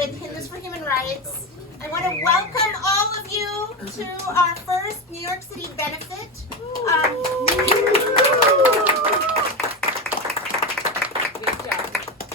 with Hindus for Human Rights. I want to welcome all of you to our first New York City benefit.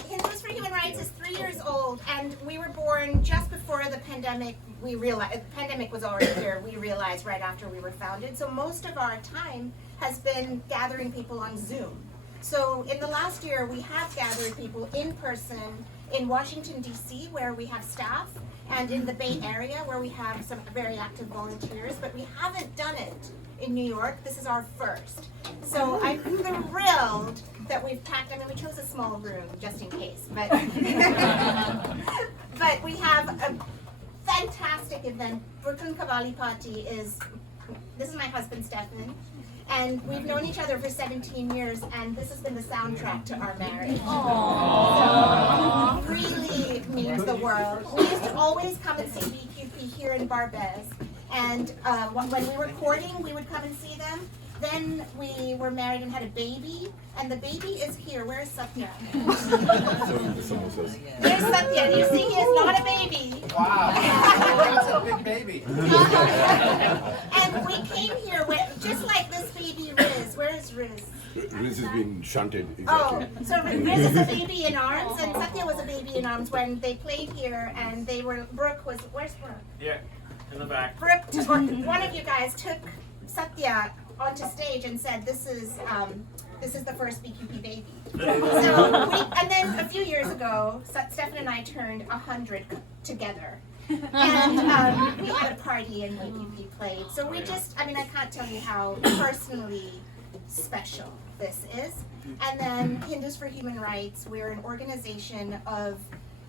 Hindus for Human Rights is 3 years old, and we were born just before the pandemic. We realized the pandemic was already here. We realized right after we were founded. So most of our time has been gathering people on Zoom. So in the last year, we have gathered people in person in Washington, D.C., where we have staff, and in the Bay Area, where we have some very active volunteers, but we haven't done it in New York. This is our first. So I'm thrilled that we've packed, I mean, we chose a small room just in case, but, but we have a fantastic event. Brooklyn Cavalli Party this is my husband, Stefan. And we've known each other for 17 years, and this has been the soundtrack to our marriage. Aww. So, really means the world. We used to always come and see BQP here in Barbès, and when we were courting, we would come and see them. Then we were married and had a baby, and the baby is here. Where is Satya? There's Satya. You see, he is not a baby. Wow, that's a big baby. And we came here just like this baby Riz. Where is Riz? Riz has been shunted. Exactly. Oh, so Riz is a baby in arms, and Satya was a baby in arms when they played here, and Brooke was, where's Brooke? Yeah, in the back. Brooke, one of you guys took Satya onto stage and said, this is the first BQP baby. And then a few years ago, Stefan and I turned 100 together. And we had a party and BQP played. So we just, I mean, I can't tell you how personally special this is. And then Hindus for Human Rights, we're an organization of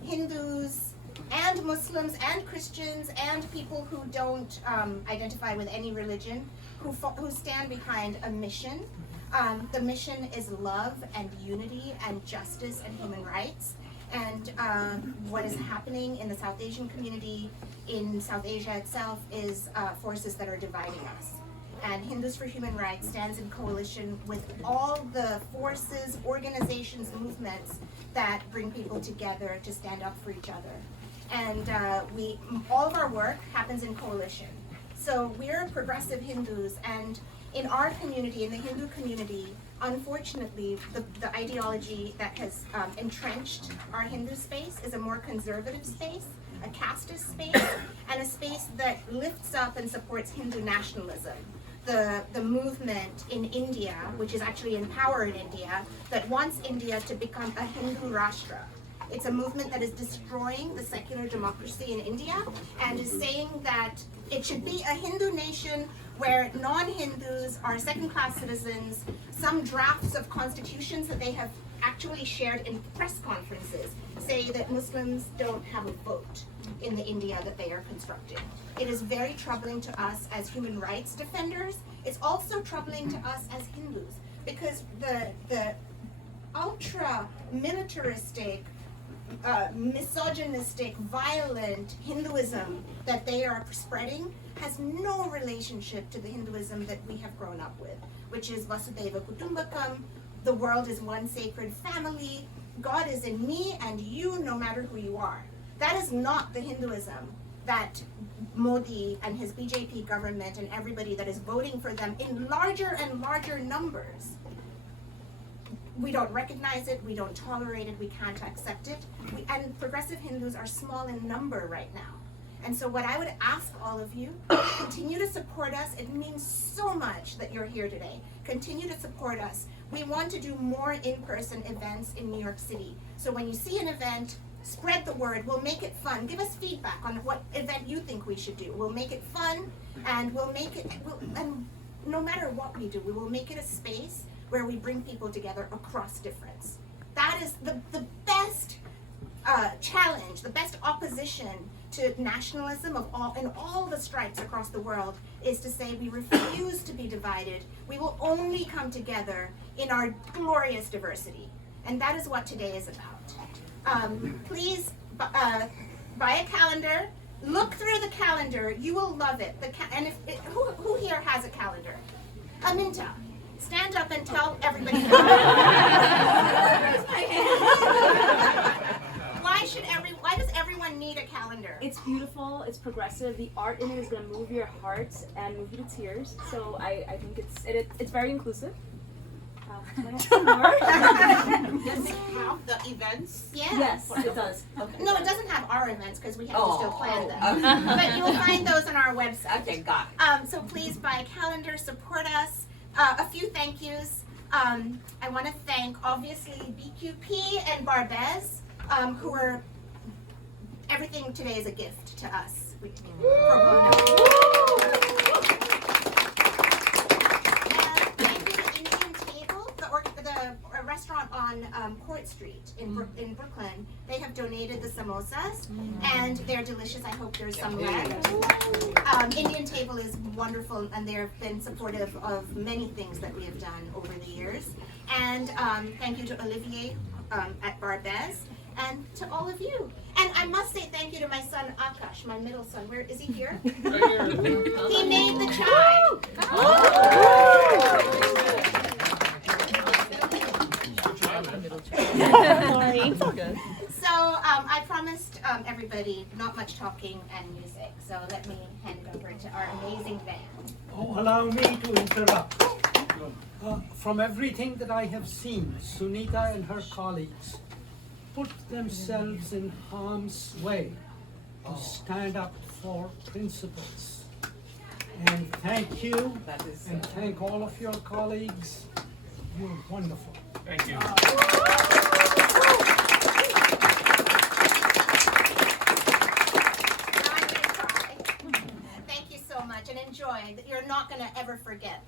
Hindus and Muslims and Christians and people who don't identify with any religion, who stand behind a mission. The mission is love and unity and justice and human rights. And what is happening in the South Asian community, in South Asia itself, is forces that are dividing us. And Hindus for Human Rights stands in coalition with all the forces, organizations, movements that bring people together to stand up for each other. And all of our work happens in coalition. So we're progressive Hindus, and in our community, in the Hindu community, unfortunately, the ideology that has entrenched our Hindu space is a more conservative space, a casteist space, and a space that lifts up and supports Hindu nationalism. The movement in India, which is actually in power in India, that wants India to become a Hindu Rashtra. It's a movement that is destroying the secular democracy in India and is saying that it should be a Hindu nation where non-Hindus are second-class citizens. Some drafts of constitutions that they have actually shared in press conferences say that Muslims don't have a vote in the India that they are constructing. It is very troubling to us as human rights defenders. It's also troubling to us as Hindus because the ultra-militaristic, misogynistic, violent Hinduism that they are spreading has no relationship to the Hinduism that we have grown up with, which is Vasudhaiva Kutumbakam, the world is one sacred family, God is in me and you no matter who you are. That is not the Hinduism that Modi and his BJP government and everybody that is voting for them in larger and larger numbers. We don't recognize it, we don't tolerate it, we can't accept it. And progressive Hindus are small in number right now. And so what I would ask all of you, continue to support us. It means so much that you're here today. Continue to support us. We want to do more in-person events in New York City. So when you see an event, spread the word. We'll make it fun. Give us feedback on what event you think we should do. We'll make it fun, and and no matter what we do, we will make it a space where we bring people together across difference. That is the best challenge, the best opposition to nationalism in all the stripes across the world is to say we refuse to be divided. We will only come together in our glorious diversity. And that is what today is about. Please buy a calendar. Look through the calendar. You will love it. Who here has a calendar? Aminta, stand up and tell everybody. Why does everyone need need a calendar. It's beautiful, it's progressive, the art in it is going to move your heart and move you to tears, so I think it's very inclusive. Can I have some more? Does it have the events? Yeah. Yes, it does. Okay. No, it doesn't have our events because we have to still plan them. Okay. But you'll find those on our website. Okay, got it. So please buy a calendar, support us. A few thank yous. I want to thank obviously BQP and Barbez, who are, everything today is a gift to us. Pro bono. Thank you to Indian Table, the restaurant on Court Street in Brooklyn. They have donated the samosas, and they're delicious. I hope there's some left. Indian Table is wonderful, and they've been supportive of many things that we have done over the years. And thank you to Olivier at Barbez, and to all of you. And I must say thank you to my son Akash, my middle son. Where is he here? He made the chai. It's all good. So I promised everybody not much talking and music. So let me hand it over to our amazing band. Oh, allow me to interrupt. From everything that I have seen, Sunita and her colleagues put themselves in harm's way to stand up for principles. And thank you, and thank all of your colleagues. You're wonderful. Thank you. Thank you so much, and enjoy. You're not going to ever forget